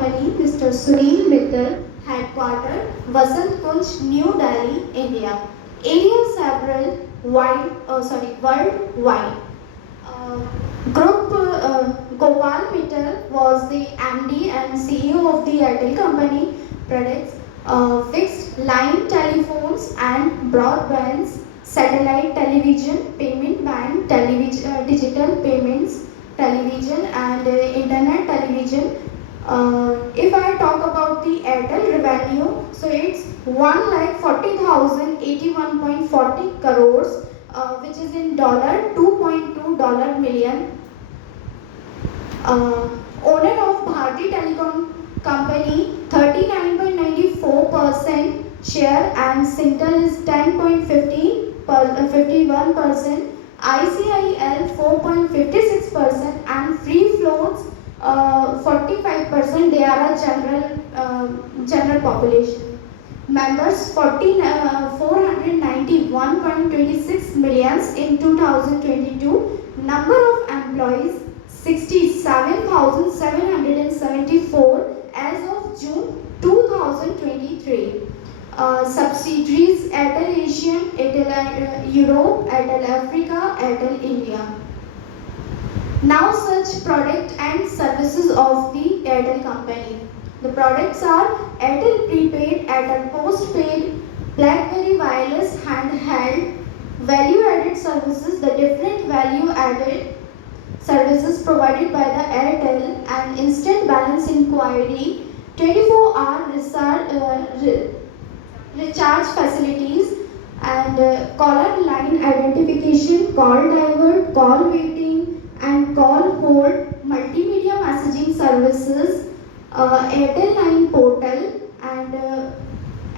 company, Mr. Sunil Mittal, headquartered Vasant Kunj, New Delhi, India. Area several worldwide. Uh, Group Gopal Mittal was the MD and CEO of the Airtel company. Products fixed line telephones and broadbands, satellite television, payment bank, digital payments, television and internet television. If I talk about the Airtel revenue, so it's 1,40,081.40 crores, which is in dollar 2.2 million. Owner of Bharti Telecom Company 39.94% share and Singtel is 10.51%, ICIL 4.56% and free floats 45%. They are a general population. Members 491.26 millions in 2022. Number of employees 67,774 as of June 2023. Subsidiaries Airtel Asian, Airtel Europe, Airtel Africa, Airtel India. Now such product and services of the Airtel company. The products are Airtel Prepaid, Airtel Postpaid, BlackBerry Wireless Handheld, value added services, the different value added services provided by the Airtel and instant balance inquiry, 24-hour recharge facilities and caller line identification, call divert, call waiting and call hold, multimedia messaging services, Airtel line portal and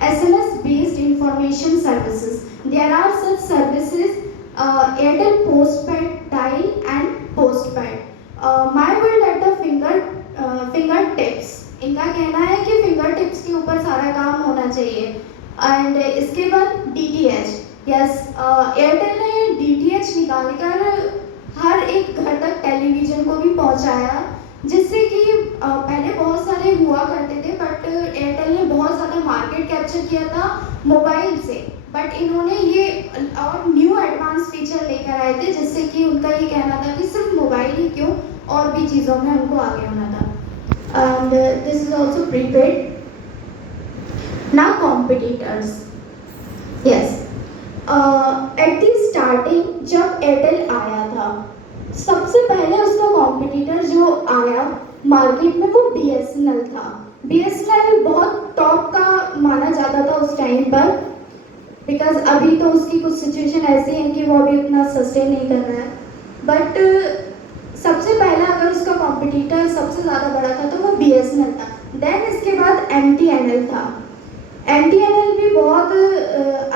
SMS based information services. There are such services Airtel postpaid dial and postpaid. My world at the finger tips. इनका कहना है कि finger tips के ऊपर सारा काम होना चाहिए. एंड इसके बाद DTH. यस, एयरटेल ने DTH निकालकर हर एक घर तक टेलीविजन को भी पहुंचाया, जिससे कि पहले बहुत सारे हुआ करते थे बट एयरटेल ने बहुत ज़्यादा मार्केट कैप्चर किया था मोबाइल से. बट इन्होंने ये और न्यू एडवांस फीचर लेकर आए थे, जिससे कि उनका ये कहना था कि सिर्फ मोबाइल ही क्यों, और भी चीज़ों में उनको आगे होना था. And this is also prepaid. Now competitors. Yes, at the starting जब एयरटेल आया था, सबसे पहले उसका कॉम्पिटिटर जो आया मार्केट में वो BSNL था. BSNL बहुत टॉप का माना जाता था उस टाइम पर, बिकॉज अभी तो उसकी कुछ सिचुएशन ऐसी है कि वो अभी उतना सस्टेन नहीं कर रहा है. बट सबसे पहला अगर उसका कॉम्पिटिटर सबसे ज़्यादा बड़ा था तो वो BSNL था. देन इसके बाद MTNL था. MTNL भी बहुत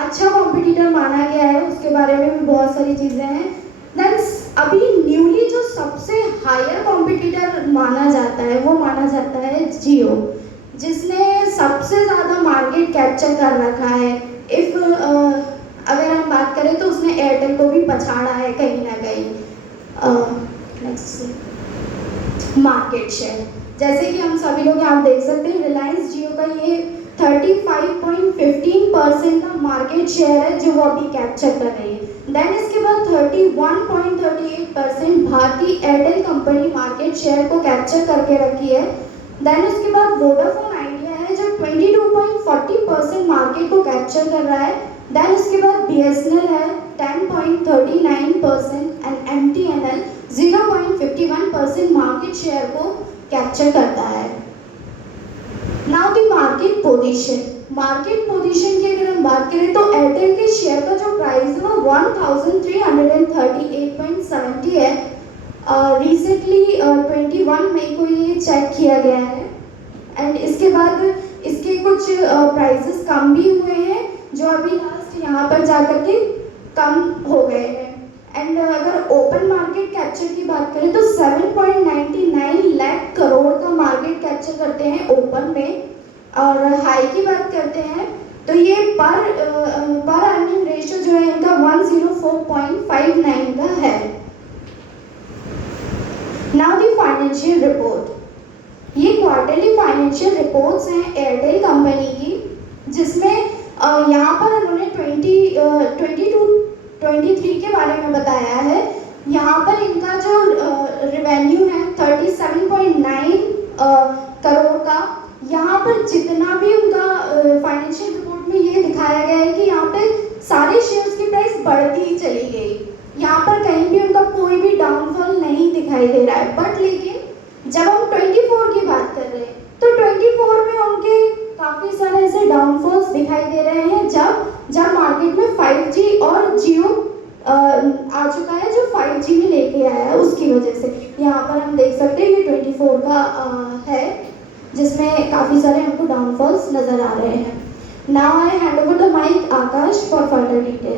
अच्छा कॉम्पिटिटर माना गया है, उसके बारे में भी बहुत सारी चीज़ें हैं. देन अभी न्यूली जो सबसे हायर कॉम्पिटिटर माना जाता है वो माना जाता है जियो, जिसने सबसे ज़्यादा मार्केट कैप्चर कर रखा है. इफ़ अगर हम बात करें तो उसने एयरटेल को भी पछाड़ा है कहीं ना कहीं. Next, market share. जैसे कि हम सभी लोग यहाँ देख सकते हैं, रिलायंस जियो का ये 35.15% का मार्केट शेयर है जो वो अभी कैप्चर कर रही है. देन इसके बाद 31.38% Bharti Airtel company market share को कैप्चर करके रखी है. देन उसके बाद वोडाफोन आइडिया है जो 22.40% मार्केट को कैप्चर कर रहा है. देन उसके बाद BSNL है 10.39% एंड MTNL 0.51% मार्केट शेयर को कैप्चर करता है. Now the market position. Market position की अगर हम बात करें तो एयरटेल के शेयर का जो प्राइस है वो 1338.70 है. रिसेंटली 21 मई को ये चेक किया गया है. एंड इसके बाद इसके कुछ प्राइसेस कम भी हुए हैं जो अभी लास्ट यहाँ पर जाकर के कम हो गए हैं. एंड अगर ओपन मार्केट कैप्चर की बात करें तो 7.99 लाख करोड़ का मार्केट कैप्चर करते हैं ओपन में. और हाई की बात करते हैं तो ये पर अर्निंग रेशियो जो है इनका 104.59 का है. Now the financial report. ये क्वार्टरली फाइनेंशियल रिपोर्ट्स हैं एयरटेल कंपनी की, जिसमें यहाँ पर उन्होंने 22-23 के बारे में बताया है। यहाँ पर इनका जो रेवेन्यू है 37.9 करोड़ का। यहाँ पर जितना भी उनका फाइनेंशियल रिपोर्ट में ये दिखाया गया है कि यहाँ पे सारे शेयर्स की प्राइस बढ़ती ही चली गई। यहाँ पर कहीं भी उनका कोई भी डाउनफॉल नहीं दिखाई दे रहा है। बट लेकिन जब हम 24 की बात कर रहे हैं तो 24 में उनके काफ़ी सारे ऐसे डाउनफॉल्स दिखाई दे रहे हैं जब मार्केट में 5G और जियो आ चुका है, जो 5G में लेके आया है उसकी वजह से। यहाँ पर हम देख सकते हैं ये 24 का है, जिसमें काफ़ी सारे हमको डाउनफॉल्स नज़र आ रहे हैं। Now I hand over the mic Akash for further detail.